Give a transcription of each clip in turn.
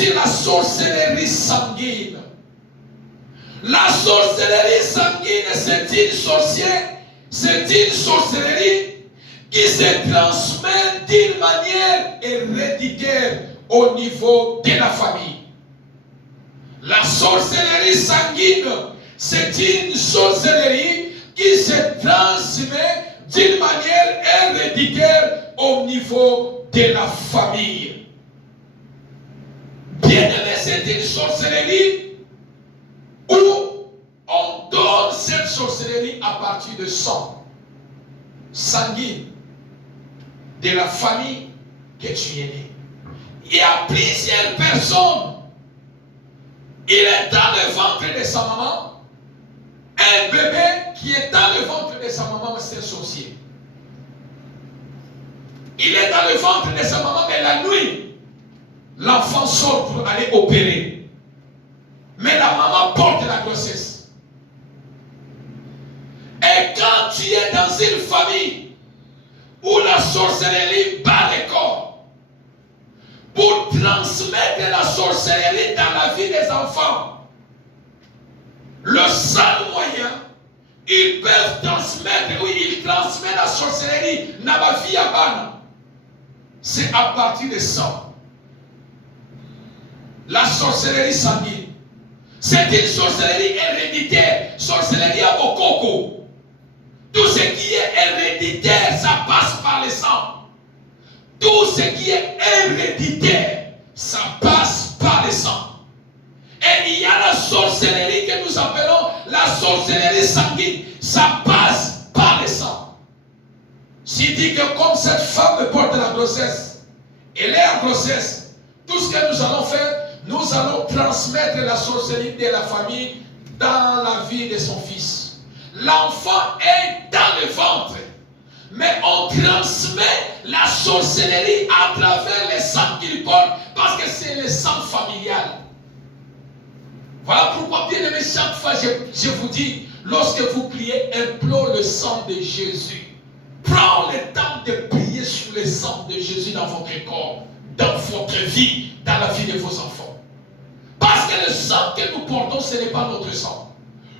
aussi la sorcellerie sanguine. La sorcellerie sanguine, c'est une sorcellerie qui se transmet d'une manière héréditaire au niveau de la famille. La sorcellerie sanguine, c'est une sorcellerie qui se transmet d'une manière héréditaire au niveau de la famille. Bien aimé, c'est une sorcellerie où on donne cette sorcellerie à partir de sang sanguine de la famille que tu es né. Il y a plusieurs personnes. Il est dans le ventre de sa maman. Un bébé qui est dans le ventre de sa maman, c'est un sorcier. Il est dans le ventre de sa maman, mais la nuit, l'enfant sort pour aller opérer. Mais la maman porte la grossesse. Et quand tu es dans une famille où la sorcellerie bat les corps, pour transmettre la sorcellerie dans la vie des enfants, le seul moyen, ils peuvent transmettre, oui, ils transmettent la sorcellerie dans la vie à Bana, c'est à partir de sang. La sorcellerie sanguine, c'est une sorcellerie héréditaire, sorcellerie à Bokoko. Tout ce qui est héréditaire, ça passe par le sang. Tout ce qui est héréditaire, ça passe par le sang. Et il y a la sorcellerie que nous appelons la sorcellerie sanguine. Ça passe par le sang. S'il dit que comme cette femme porte la grossesse, elle est en grossesse, tout ce que nous allons faire, nous allons transmettre la sorcellerie de la famille dans la vie de son fils. L'enfant est dans le ventre, mais on transmet la sorcellerie à travers le sang qu'il porte, parce que c'est le sang familial. Voilà pourquoi, bien aimé, chaque fois je vous dis, lorsque vous priez, implore le sang de Jésus. Prends le temps de prier sur le sang de Jésus dans votre corps, dans votre vie, dans la vie de vos enfants. Parce que le sang que nous portons, ce n'est pas notre sang.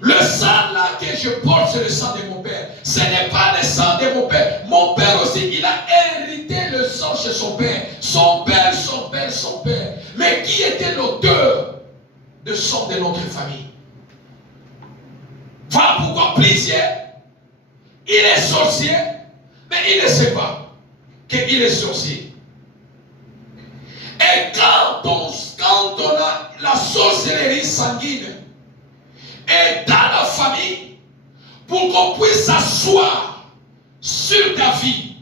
Le sang là que je porte, c'est le sang de mon père. Ce n'est pas le sang de mon père. Mon père aussi, il a hérité le sang chez son père. Son père, son père, son père. Mais qui était l'auteur de sang de notre famille? Voilà pourquoi plusieurs, il est sorcier, mais il ne sait pas qu'il est sorcier. Et quand on a la sorcellerie sanguine, et dans la famille, pour qu'on puisse s'asseoir sur ta vie,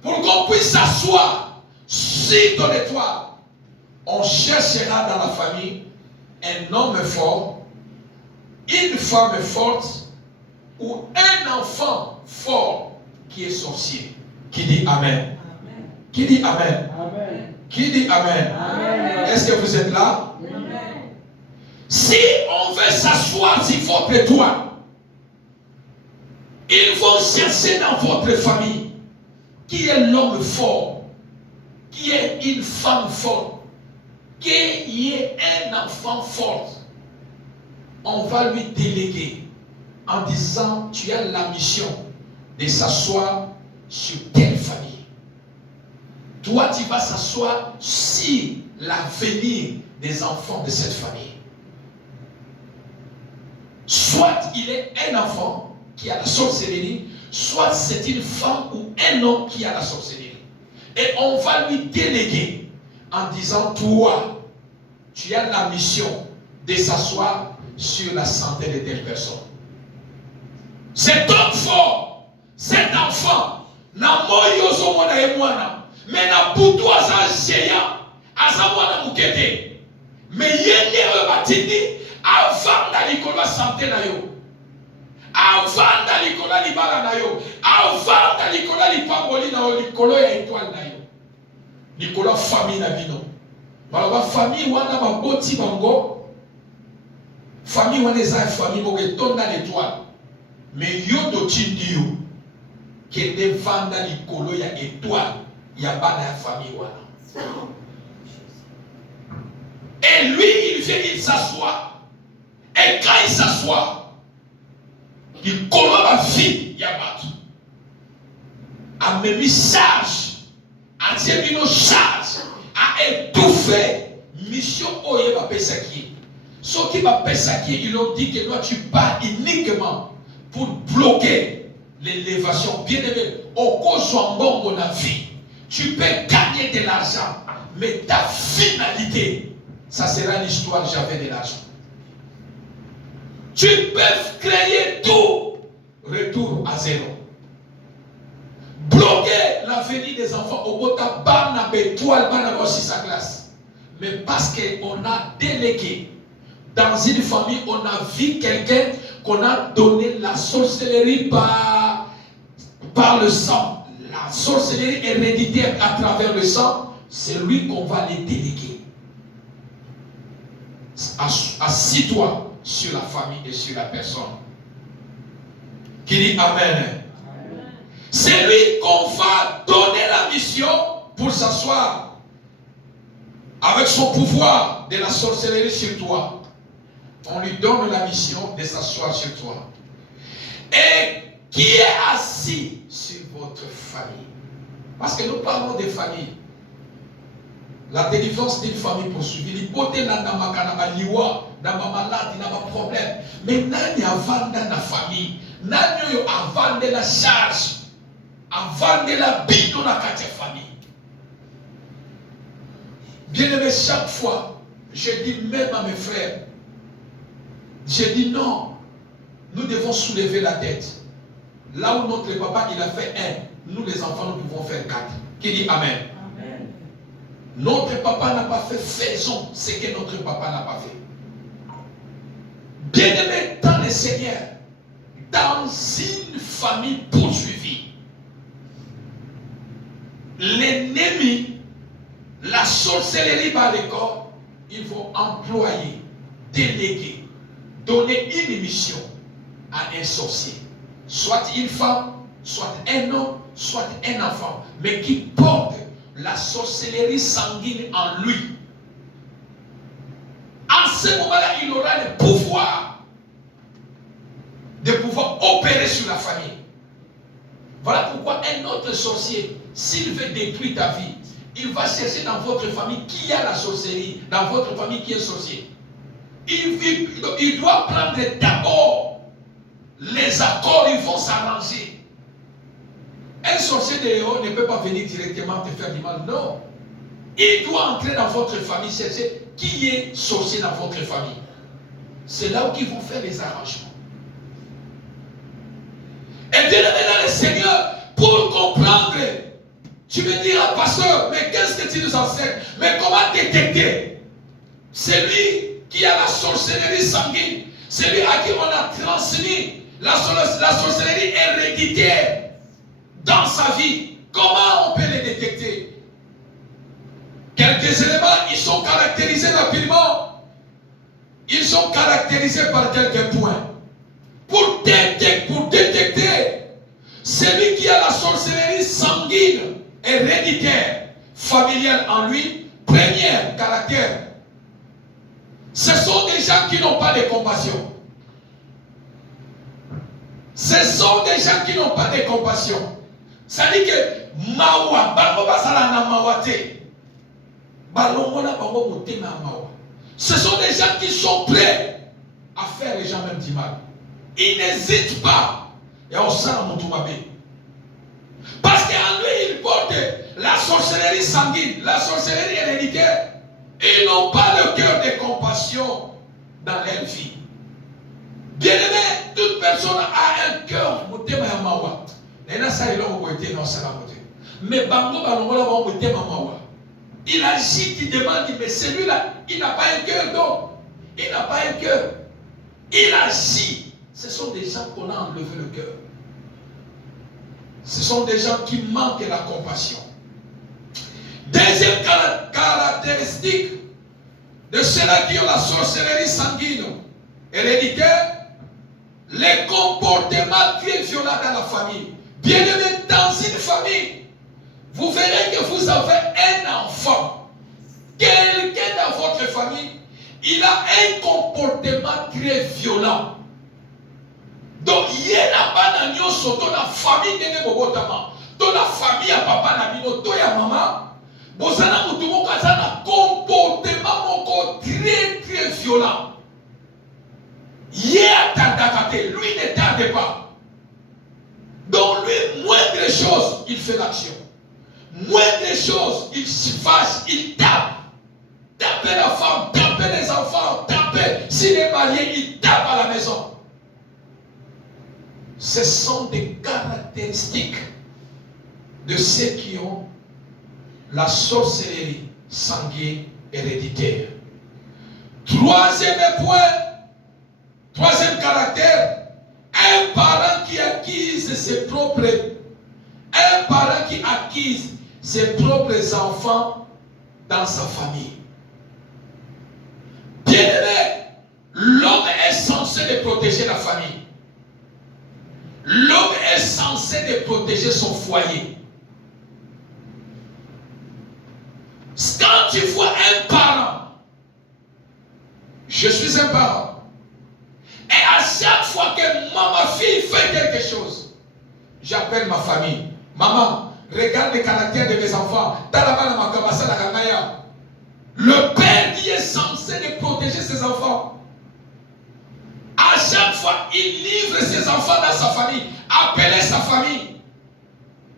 pour qu'on puisse s'asseoir sur ton étoile, on cherchera dans la famille un homme fort, une femme forte ou un enfant fort qui est sorcier. Qui dit Amen? Amen. Qui dit Amen? Amen. Qui dit Amen? Amen. Est-ce que vous êtes là? Si on veut s'asseoir sur votre étoile, ils vont chercher dans votre famille qui est l'homme fort, qui est une femme forte, qui est un enfant fort. On va lui déléguer en disant, tu as la mission de s'asseoir sur telle famille. Toi, tu vas s'asseoir sur l'avenir des enfants de cette famille. Soit il est un enfant qui a la sorcellerie, soit c'est une femme ou un homme qui a la sorcellerie. Et on va lui déléguer en disant, toi, tu as la mission de s'asseoir sur la santé de telle personne. Cet homme fort, cet enfant, na moyo zo mona e mwana, mais na butu aza géant, aza mwana mukete. Mais yende batindi avant d'aller la santé na yo, avant d'aller la libala na yo, avant d'aller la lipangoli na yo, likolo ya étoile na yo, likolo famille na bino. Baloba famille wana baboti bango, famille wana eza famille moko etonda l'étoile, mais yo totindi yo kende vanda likolo ya étoile ya bana ya famille wana. vient, il s'assoit. Et quand il s'assoit, il commence à vie, il y a battu. A même charge, a tiré une charge, a étouffé mission Oye Bapesaki. Ceux qui Bapesaki, ils ont dit que toi tu pars uniquement pour bloquer l'élévation. Bien aimé, au cause de la vie, tu peux gagner de l'argent, mais ta finalité, ça sera l'histoire j'avais de l'argent. Tu peux créer tout, retour à zéro. Bloquer l'avenir des enfants au Bota Bana Bétoile Bana aussi sa classe. Mais parce qu'on a délégué dans une famille, on a vu quelqu'un qu'on a donné la sorcellerie par le sang. La sorcellerie héréditaire à travers le sang, c'est lui qu'on va les déléguer. Assis-toi sur la famille et sur la personne. Qui dit Amen. C'est lui qu'on va donner la mission pour s'asseoir avec son pouvoir de la sorcellerie sur toi. On lui donne la mission de s'asseoir sur toi. Et qui est assis sur votre famille? Parce que nous parlons des familles. La délivrance d'une famille poursuivie. L'hypothèse n'a pas liwa, n'a pas maladie, n'a pas problème. Mais nani avant dans la famille, nani avant de la charge. Avant de la vie dans la famille. Bien aimé, chaque fois, je dis même à mes frères, je dis non, nous devons soulever la tête. Là où notre papa il a fait 1, nous les enfants nous pouvons faire 4. Qui dit Amen? Amen. Notre papa n'a pas fait, faisons ce que notre papa n'a pas fait. Bien aimé dans le Seigneur, dans une famille poursuivie, l'ennemi, la sorcellerie par les corps, ils vont employer, déléguer, donner une mission à un sorcier. Soit une femme, soit un homme, soit un enfant, mais qui porte la sorcellerie sanguine en lui. En ce moment-là, il aura le pouvoir de pouvoir opérer sur la famille. Voilà pourquoi un autre sorcier, s'il veut détruire ta vie, il va chercher dans votre famille qui a la sorcellerie, dans votre famille qui est sorcier. Il doit prendre d'abord les accords, ils vont s'arranger. Un sorcier de héros ne peut pas venir directement te faire du mal, non. Il doit entrer dans votre famille, chercher qui est sorcier dans votre famille. C'est là où ils vont faire les arrangements. Et bien dans le Seigneur, pour comprendre, tu me diras, pasteur, mais qu'est-ce que tu nous enseignes? Mais comment détecter celui qui a la sorcellerie sanguine, celui à qui on a transmis la sorcellerie héréditaire dans sa vie? Comment on peut les détecter? Quelques éléments, ils sont caractérisés rapidement. Ils sont caractérisés par quelques points. Pour détecter celui qui a la sorcellerie sanguine, héréditaire, familiale en lui, premier caractère, ce sont des gens qui n'ont pas de compassion. Ce sont des gens qui n'ont pas de compassion. Ça dit que mawa, bango basala na mawate. Balongona bango motema mawa. Ce sont des gens qui sont prêts à faire les gens même du mal. Ils n'hésitent pas. Et on sent mon toumabé. Parce qu'en lui, il porte la sorcellerie sanguine, la sorcellerie héréditaire. Ils n'ont pas le cœur de compassion dans leur vie. Bien aimé, toute personne a un cœur. Mais Bango Balongola il agit, il demande, mais celui-là, il n'a pas un cœur d'homme. Il n'a pas un cœur. Il agit. Ce sont des gens qu'on a enlevé le cœur. Ce sont des gens qui manquent la compassion. Deuxième caractéristique de ceux-là qui ont la sorcellerie sanguine héréditaire, les comportements très violents dans la famille. Bien aimé, dans une famille, vous verrez que vous avez un enfant. Quelqu'un dans votre famille il a un comportement très violent. Donc, il y a la famille de Bogotama, dans la famille à papa Nabino, dans la maman, Bozana Moutoumou Kazana, comportement très très violent. Il y a Tandakate, lui ne tarde pas. Donc, lui, moindre chose, il fait l'action. Moindre chose, il se fâche, il tape. Tape la femme, tape les enfants, tape. S'il est marié, il tape à la maison. Ce sont des caractéristiques de ceux qui ont la sorcellerie sanguine héréditaire. Troisième point, troisième caractère, un parent qui acquise ses propres enfants dans sa famille. Bien aimé, l'homme est censé de protéger la famille. L'homme est censé de protéger son foyer. Quand tu vois un parent, je suis un parent, et à chaque fois que ma fille fait quelque chose, j'appelle ma famille. Maman, regarde le caractère de mes enfants. Le père qui est censé de protéger ses enfants, à chaque fois, il livre ses enfants dans sa famille. Appelez sa famille.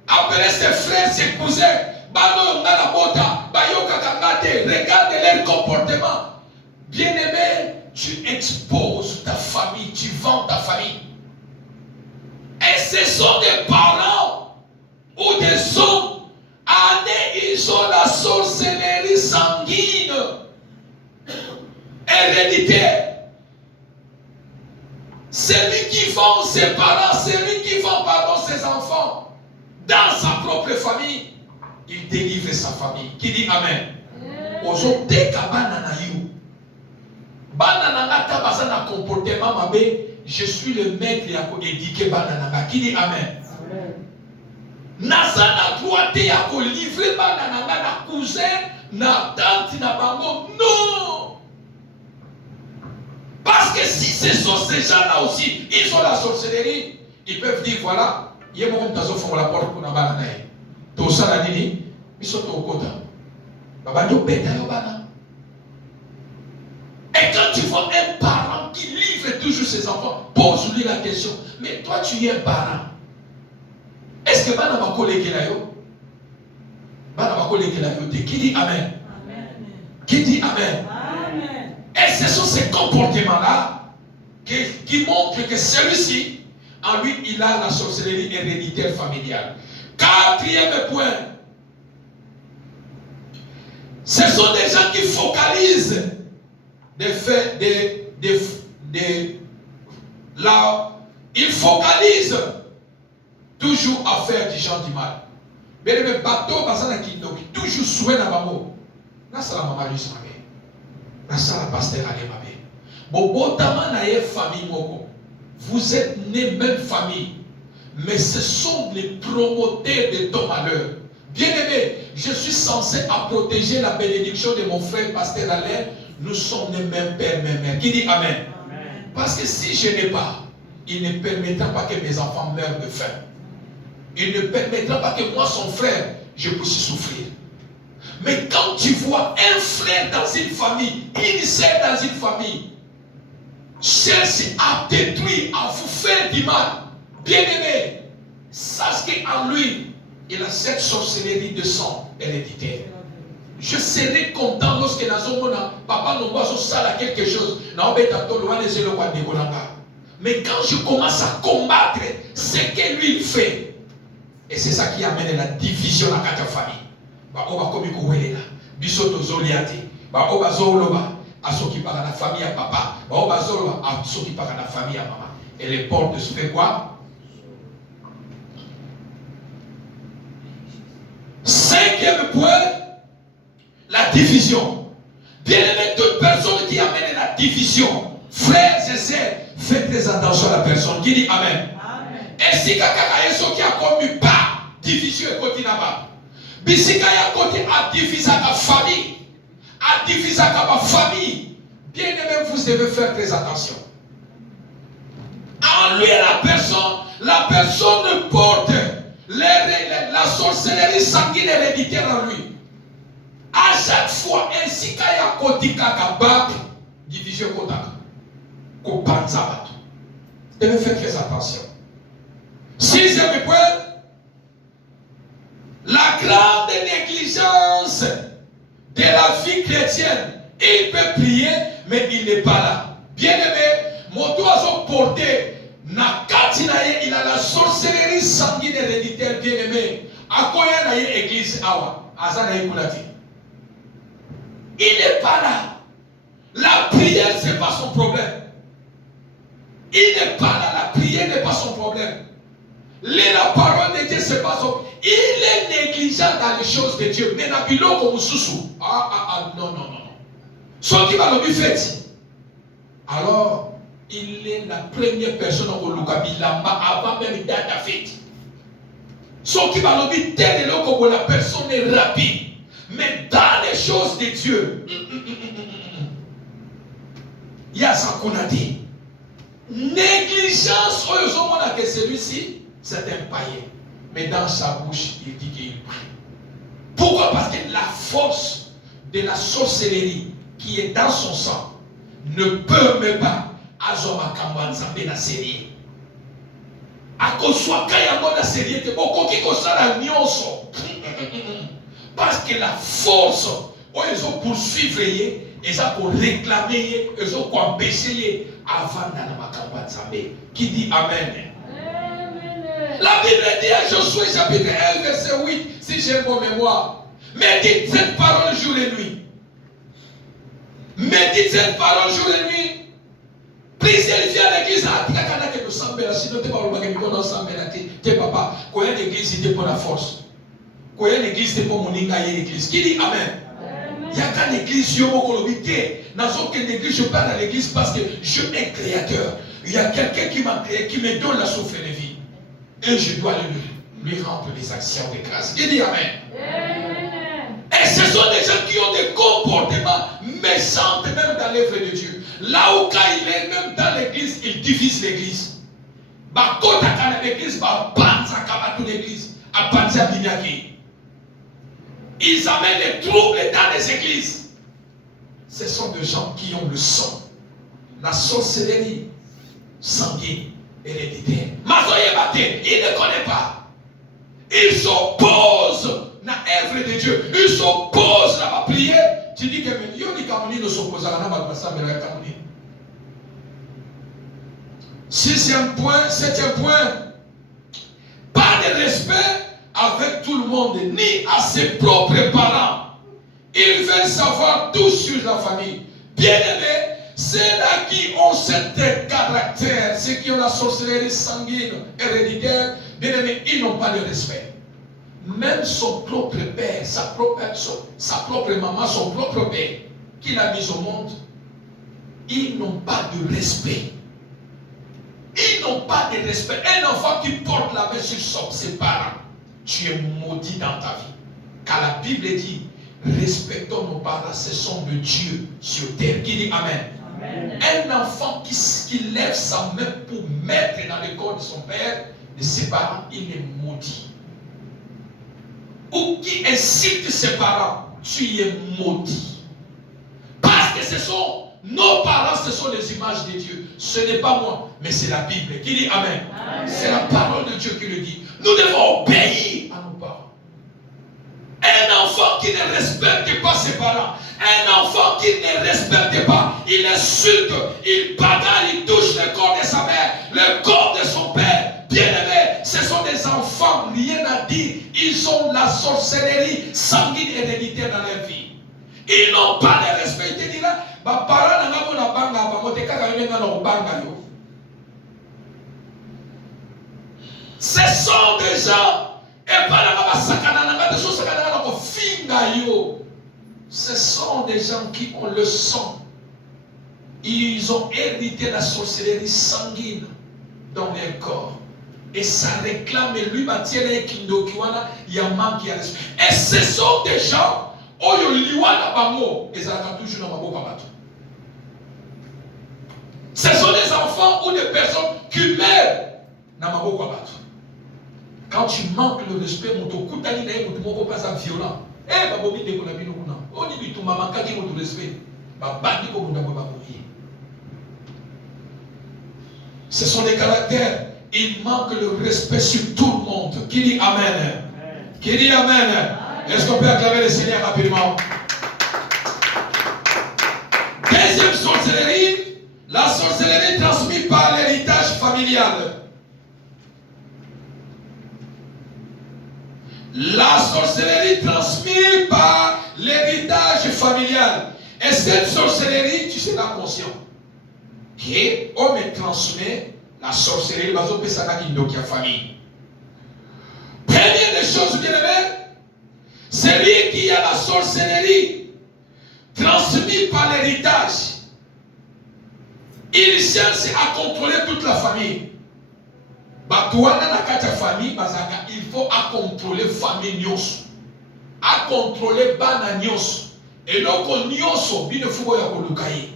Appelez ses frères, ses cousins. Regarde leur comportement. Bien-aimé, tu exposes ta famille, tu vends ta famille. Et ce sont des parents ou des hommes. Ils ont la sorcellerie sanguine héréditaire. Celui qui vend ses parents, celui qui vend ses enfants dans sa propre famille, il délivre sa famille. Qui dit Amen? Je suis le maître qui a éduqué Banananga. Qui dit Amen? Nazana droit à livrer Banananga na cousin, na tante, na bango. Non! Parce que si ce sont ces gens-là aussi, ils ont la sorcellerie, ils peuvent dire voilà, il y a beaucoup de gens qui font la porte pour la banane. Tout ça, la nini, ils sont au côté. Et quand tu vois un parent qui livre toujours ses enfants, pose-lui la question, mais toi tu es un parent. Est-ce que Bana va coller qui dit Amen? Qui dit Amen? Et ce sont ces comportements-là qui montrent que celui-ci, en lui, il a la sorcellerie héréditaire familiale. Quatrième point, ce sont des gens qui focalisent des faits, là, ils focalisent toujours à faire du genre du mal. Mais le bateau, toujours souhait dans le mot. Là, c'est la maman du sang. Là, c'est la pasteur à l'ébabé. Vous êtes nés même famille, mais ce sont les promoteurs de ton malheur. Bien-aimé, je suis censé à protéger la bénédiction de mon frère pasteur Alain. Nous sommes les mêmes pères, mêmes mères. Qui dit Amen? Amen. Parce que si je n'ai pas, il ne permettra pas que mes enfants meurent de faim. Il ne permettra pas que moi, son frère, je puisse souffrir. Mais quand tu vois un frère dans une famille, une sœur dans une famille, cherche à détruire, à vous faire du mal, bien-aimé, sache qu'en lui, il a cette sorcellerie de sang héréditaire. Je serai content lorsque papa nous voit ça quelque chose. Mais quand je commence à combattre ce que lui fait, et c'est ça qui amène la division dans la famille. La famille à papa, la famille à maman. Et les portes se fait quoi? Cinquième point, la division. Bien aimé, toute personne qui amène la division, frères et sœurs, faites très attention à la personne qui dit Amen. Et si quelqu'un qui a commis pas division et continue là-bas, si quelqu'un a divisé la famille, a divisé la famille, Bien aimé, vous devez faire très attention. En lui, la personne porte la sorcellerie sanguine héréditaire en lui. À chaque fois, ainsi qu'il y a Kotika Kabab, division Kotaka, Kopanzabat. Vous devez faire très attention. Sixième point, la grande négligence de la vie chrétienne. Il peut prier, mais il n'est pas là. Bien aimé, mon doigt porté, il a la sorcellerie sanguine héréditaire, bien aimé. À quoi il y a l'église Awa, il n'est pas là. La prière, ce n'est pas son problème. Il n'est pas là, la prière n'est pas son problème. La parole de Dieu, ce n'est pas son problème. Il est négligent dans les choses de Dieu. Mais Nabilo comme Soussou. Non. Ce qui va le fait. Alors, il est la première personne au Lukabilamba avant même d'être fait. Ce qui va le dire, tel est comme la personne est rapide. Mais dans les choses de Dieu, il y a ça qu'on a dit. Négligence, que celui-ci, c'est un païen. Mais dans sa bouche, il dit qu'il prie. Pourquoi? Parce que la force de la sorcellerie qui est dans son sang ne permet pas à Zoma Kambanzambe na série. À cause soit Kayamo na série, te boko qui constate nyonso. Parce que la force, ils ont poursuivre, ils ont pour réclamer, ils ont pour empêcher avant d'Anama Kambanzambe. Qui dit Amen. La Bible dit à Josué chapitre 1 verset 8, si j'ai bonne mémoire, médite cette parole jour et nuit. Médite cette parole jour et nuit. Plusieurs viennent à l'église. Papa, quand il y a l'église, c'était pour la force. Quand il y a l'église, c'était pour mon l'église. Qui dit Amen? Il y a qu'à l'église, dans aucune église, je parle à l'église parce que je suis un créateur. Il y a quelqu'un qui m'a créé, qui me donne la souffle de vie. Et je dois lui rendre des actions de grâce. Qui dit Amen? Et ce sont des gens qui ont des comportements méchants même dans l'œuvre de Dieu. Là où quand il est même dans l'église, il divise l'église. Ils amènent des troubles dans les églises. Ce sont des gens qui ont le sang, la sorcellerie sanguine héréditaire. Il ne connaît pas. Il s'oppose à l'œuvre de Dieu. Il s'oppose à la prière. Tu dis que Yoni Kamoni ne s'oppose à la Kamoni. Sixième point, septième point. Pas de respect avec tout le monde, ni à ses propres parents. Ils veulent savoir tout sur la famille. Bien aimé, ceux-là qui ont certains caractères, ceux qui ont la sorcellerie sanguine héréditaire, bien aimé, ils n'ont pas de respect. Même son propre père, sa propre maman, son propre père, qu'il a mis au monde, ils n'ont pas de respect. Ils n'ont pas de respect. Un enfant qui porte la main sur ses parents, tu es maudit dans ta vie. Car la Bible dit, respectons nos parents, ce sont de Dieu sur terre. Qui dit Amen? Amen. Un enfant qui lève sa main pour mettre dans le corps de son père, de ses parents, il est maudit. Ou qui insulte ses parents, tu es maudit. Parce que ce sont nos parents, ce sont les images de Dieu. Ce n'est pas moi, mais c'est la Bible qui dit Amen. Amen. C'est la parole de Dieu qui le dit. Nous devons obéir à nos parents. Un enfant qui ne respecte pas ses parents, un enfant qui ne respecte pas, il insulte, il bataille, il touche le corps de sa mère, le corps de son père. Bien-aimés, ce sont des enfants, rien à dire. Ils ont la sorcellerie sanguine héréditaire dans leur vie. Ils n'ont pas de respect. Ils te diront, ma parole n'a pas de banga, ce sont des gens, ce sont des gens qui ont le sang. Ils ont hérité la sorcellerie sanguine dans leur corps. Et ça réclame lui, et ce sont des gens, toujours Ce sont des enfants ou des personnes qui meurent. Quand tu manques le respect, mon toku tani na mon moko pas violent. Eh ba bobi de ko na bino kuna. Oni bitu mama kaki mon respect. Ba bandi ko munda ba mourir. Ce sont des caractères. Il manque le respect sur tout le monde. Qui dit Amen? Qui dit Amen? Est-ce qu'on peut acclamer le Seigneur rapidement? Deuxième sorcellerie, la sorcellerie transmise par l'héritage familial. La sorcellerie transmise par l'héritage familial. Et cette sorcellerie, tu seras conscient qu'on me transmet la sorcellerie, la famille. Première des choses, bien aimé, c'est lui qui a la sorcellerie transmise par l'héritage. Il cherche à contrôler toute la famille. Il faut à contrôler la famille, à contrôler bana nyos. Et donc on nyos bino fugo ya kolukaye.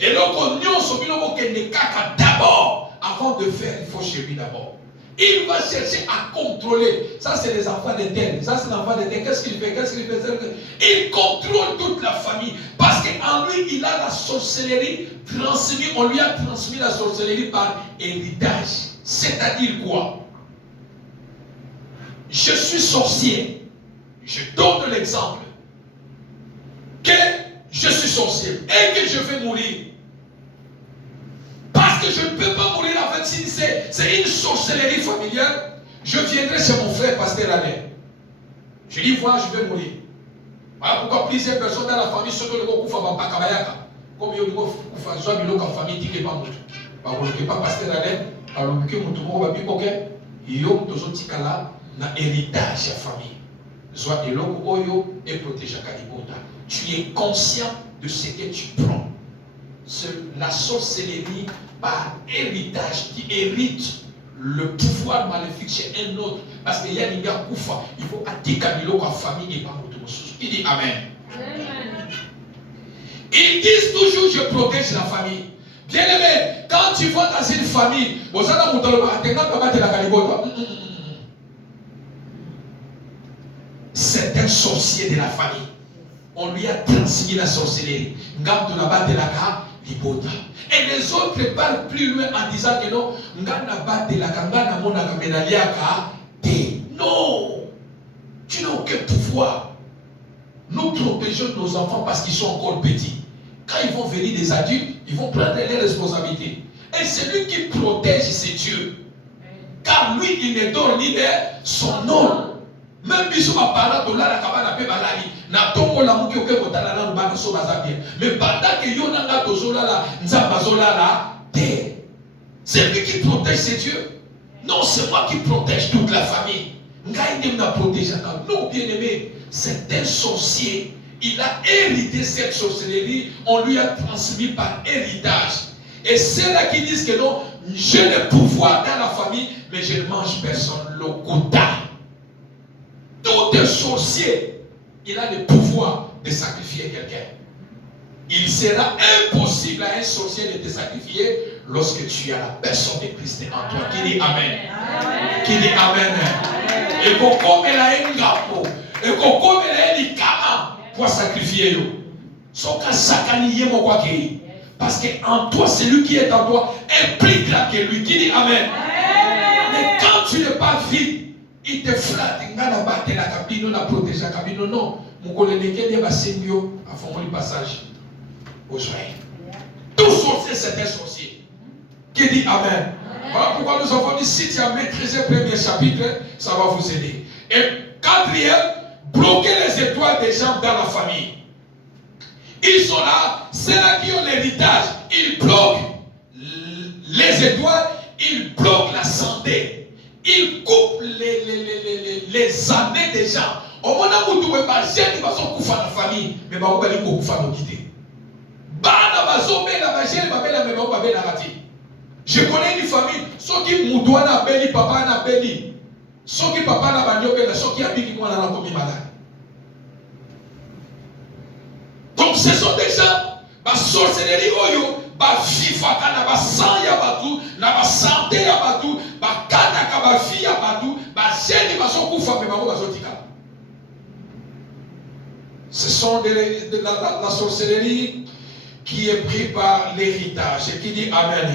Et donc on nyos bino bokende kaka d'abord. Avant de faire, il faut chez lui d'abord. Il va chercher à contrôler. Ça, c'est les enfants d'Éden. Ça, c'est l'enfant d'Éden. Qu'est-ce qu'il fait? Qu'est-ce qu'il fait? Il contrôle toute la famille. Parce qu'en lui, il a la sorcellerie transmise. On lui a transmis la sorcellerie par héritage. C'est-à-dire quoi? Je suis sorcier. Je donne l'exemple. Que je suis sorcier et que je vais mourir. Parce que je ne peux pas mourir avec si c'est une sorcellerie familiale. Je viendrai chez mon frère pasteur Alain. Je dis voilà, je vais mourir. Voilà pourquoi plusieurs personnes dans la famille sont de l'Okufa Bakabayaka. Comme il y a une famille qui n'est pas mourir. Parce que pas pasteur Alain, alors que mon va bien coquet, il y a un héritage à famille. Soit de l'Oyo et protège à Kalibota. Tu es conscient de ce que tu prends. La sorcellerie par héritage qui hérite le pouvoir maléfique chez un autre. Parce qu'il y a des gars koufa. Il faut attirer la famille et pas votre ressource. Il dit Amen. Amen. Ils disent toujours je protège la famille. Bien aimé, quand tu vas dans une famille, vous allez c'est un sorcier de la famille. On lui a transmis la sorcellerie. Et les autres parlent plus loin en disant que non, non, tu n'as aucun pouvoir. Nous protégeons nos enfants parce qu'ils sont encore petits. Quand ils vont venir des adultes, ils vont prendre les responsabilités. Et celui qui protège, c'est Dieu. Car lui, il ne dort ni son nom. Même si on parle de la cabane à Pébalali, n'a pas la mouki au Kébotala, n'a pas de bien. Mais pendant que Yonanga Tozola, Nzabazola, c'est lui qui protège, c'est Dieu. Non, c'est moi qui protège toute la famille. Ngaïdem n'a protégé. Non, bien aimé, c'est un sorcier. Il a hérité cette sorcellerie, on lui a transmis par héritage. Et c'est là qui disent que non, j'ai le pouvoir dans la famille, mais je ne mange personne. Le quota. Tout un sorcier, il a le pouvoir de sacrifier quelqu'un. Il sera impossible à un sorcier de te sacrifier lorsque tu as la personne de Christ en toi. Qui dit Amen? Qui dit Amen? Et comme elle a un gapo, et comme elle a un ikama pour sacrifier. Parce qu'en toi, celui qui est en toi est plus grand que lui. Qui dit Amen? Mais quand tu n'es pas vide, il te flatte, il n'a pas la cabine, il a protégé la cabine. Non, mon collègue qui est seigneur a formé le passage au soleil. Tout sorcier, c'est un sorcier. Qui dit Amen? Voilà pourquoi nous avons dit si tu as maîtrisé le premier chapitre, ça va vous aider. Et quatrième, bloquer les étoiles des gens dans la famille. Ils sont là, c'est là qui ont l'héritage. Ils bloquent les étoiles, ils bloquent la santé. Ils coupent les années des gens. Au moment où tu veux pas, j'ai des personnes qui font la famille, mais pas où ils font quitter. Je connais une famille, ceux qui moudouana n'a béni, papa n'a béni. Ceux qui papa n'a béni, ceux qui habitent moi dans la commune malade. Donc ce sont des gens, ma sorcellerie, bavivaka na basan ya batu, na basante ya batu, bakanaka bafi ya batu, bazeni bazokufa me bango bazotika. Ce sont la sorcellerie qui est prise par l'héritage. Et qui dit Amen.